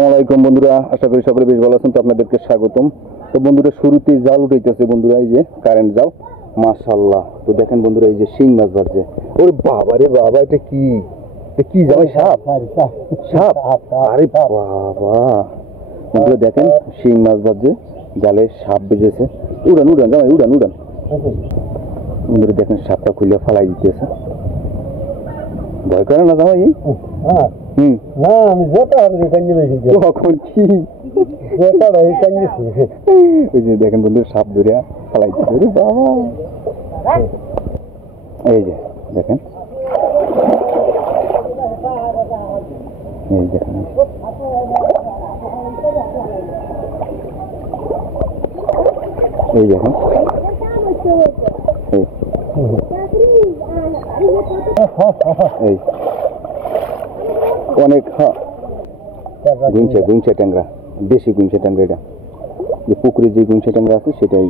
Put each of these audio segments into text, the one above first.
আসসালামু আলাইকুম বন্ধুরা, আশা করি সকলে বেশ ভালো আছেন। তো আপনাদেরকে স্বাগতম। তো বন্ধুরা শুরুতেই জাল উঠাইতেছে বন্ধুরা, এই যে কারেন্ট জাল, মাশাআল্লাহ। তো দেখেন বন্ধুরা, এই যে শিং মাছ বাজছে। ওরে বাবা রে বাবা, এটা কি কি জামাই? সাপ সাপ, আরে বাবা বন্ধুরা দেখেন, শিং মাছ বাজছে, জালে সাপ বেজেছে। উড়ান উড়ান জামাই, উড়ান উড়ান। বন্ধুরা দেখেন, সাপটা খুলে ফালাই দিতেছে। ভয় করে না জামাই? না, আমি তখন কি ওই যে দেখেন বন্ধু, সাপ ধরে ফালাই দিচ্ছে। বাবা, এই যে দেখেন, এই দেখেন, এই দেখেন, এই অনেক গুইঞ্চা ট্যাংরা, দেশি গুইঞ্চা ট্যাংরা। এটা যে পুকুরে যে গুইঞ্চা ট্যাংরা আছে সেটাই,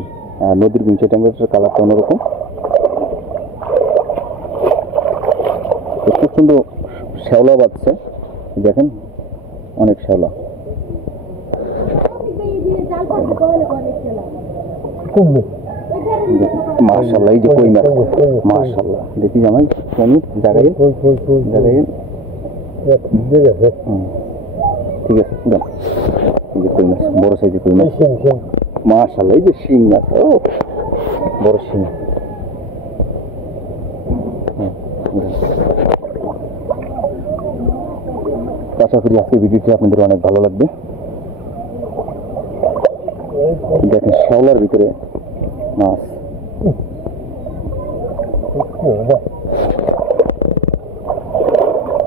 নদীর গুইঞ্চা ট্যাংরাটার কালারটা অন্যরকম। খুব সুন্দর শ্যাওলা বাজছে, দেখেন অনেক শ্যাওলা। মাশাআল্লাহ, এই যে কই মাছ, মাশাআল্লাহ। দেখি জামাই, জায়গায় ঠিক আছে, উড়ান। এই যে কই মাছ, বড় সাইজের কই মাছ, মাশাআল্লাহ। এই যে শিং মাছ, ও বড় শিং। আশা করি আজকের ভিডিওটি আপনাদের অনেক ভালো লাগবে। দেখেন শ্যাওলার ভিতরে মাছ,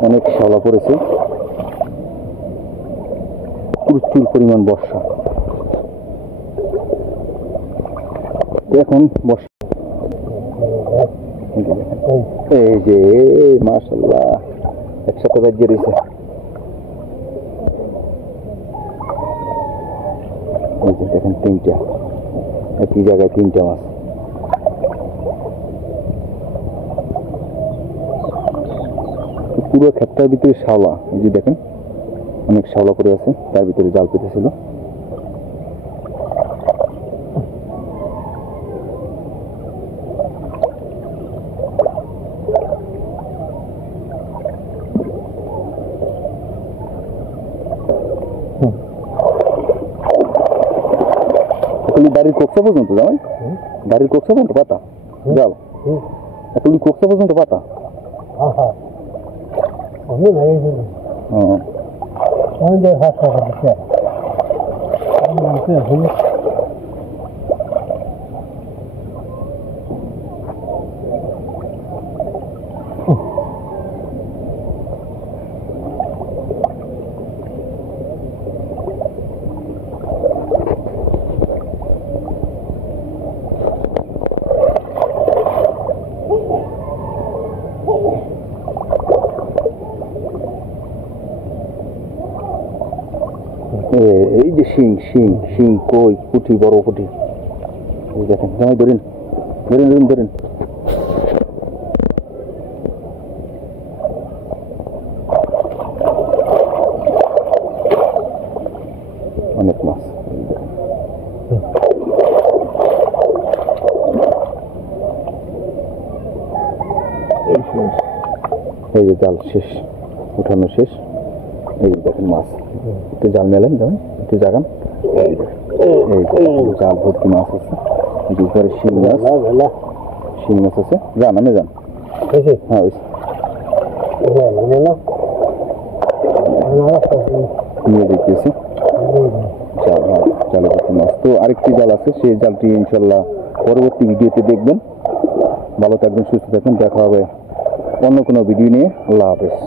অনেক শ্যাওলা পড়েছে, প্রচুর পরিমাণ বর্ষা। এখন বর্ষা, এই যে মাশাআল্লাহ একসাথে বাজিয়ে রয়েছে। এই যে দেখেন, তিনটা, একই জায়গায় তিনটা মাছ। পুরো ক্ষেতটার ভিতরে শ্যাওলা, এই যে দেখেন অনেক শ্যাওলা করে আছে, তার ভিতরে জাল পেতেছিল। বাড়ির কোকসা পর্যন্ত জামাই, বাড়ির কোকসা পর্যন্ত পাতা জাল, এখন কোকসা পর্যন্ত পাতা। এই যে শিং শিং শিং, কই পুঁটি, বড় পুঁটি। দেখেন জামাই, ধরেন ধরেন ধরেন ধরেন। অনেক মাছ, এই যে জাল শেষ, উঠানো শেষ। এই দেখেন মাছ, একটু জাল মেলেন যাবেন, একটু জাগান। এই জাল ভর্তি মাছ আছে, উপরে শিং মাছ, শিং মাছ আছে। যান, আমি যান, হ্যাঁ নিয়ে দেখতেছি জাল, হ্যাঁ জালে ভর্তি মাছ। তো আরেকটি জাল আছে, সেই জালটি ইনশাল্লাহ পরবর্তী ভিডিওতে দেখবেন। ভালো থাকবেন, সুস্থ থাকবেন, দেখা হবে অন্য কোনো ভিডিও নিয়ে। আল্লাহ হাফেজ।